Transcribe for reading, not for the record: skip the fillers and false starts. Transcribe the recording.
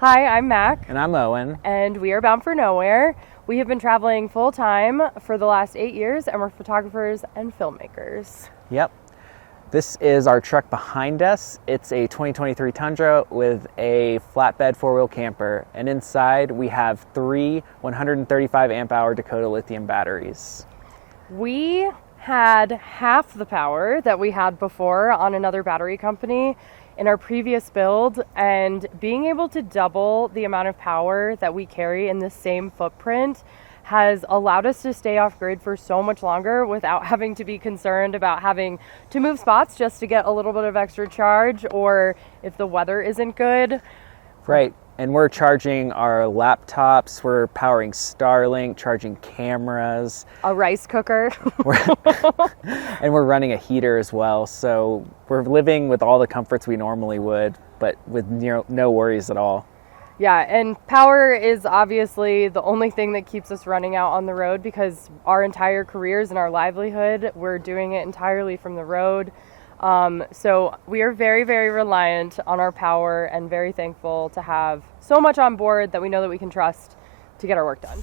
Hi, I'm Mac. And I'm Owen. And we are bound for nowhere. We have been traveling full time for the last 8 years, and we're photographers and filmmakers. Yep. This is our truck behind us. It's a 2023 Tundra with a flatbed four-wheel camper. And inside we have three 135 amp hour Dakota Lithium batteries. We had half the power that we had before on another battery company in our previous build, and being able to double the amount of power that we carry in the same footprint has allowed us to stay off grid for so much longer without having to be concerned about having to move spots just to get a little bit of extra charge, or if the weather isn't good. Right, and we're charging our laptops, we're powering Starlink, charging cameras. A rice cooker. And we're running a heater as well, so we're living with all the comforts we normally would, but with no worries at all. Yeah, and power is obviously the only thing that keeps us running out on the road, because our entire careers and our livelihood, we're doing it entirely from the road. So we are very, very reliant on our power and very thankful to have so much on board that we know that we can trust to get our work done.